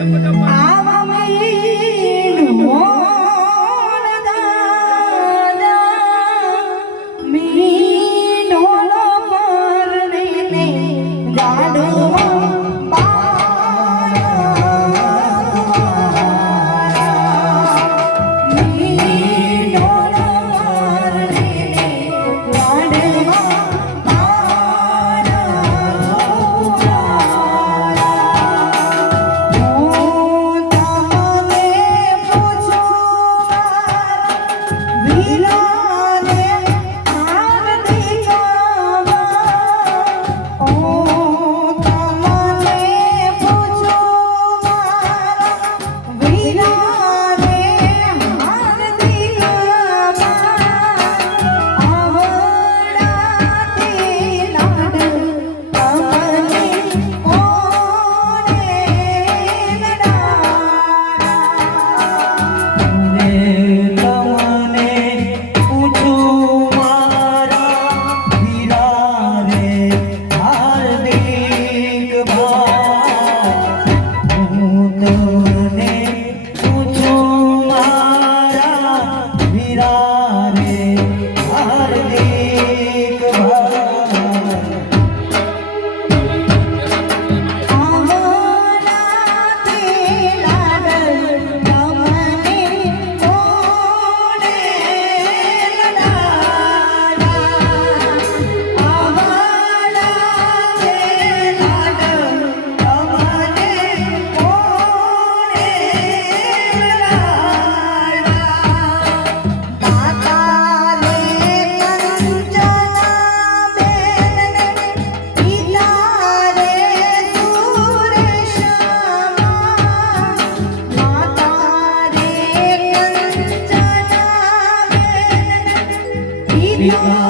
Господа, потому Vietnam.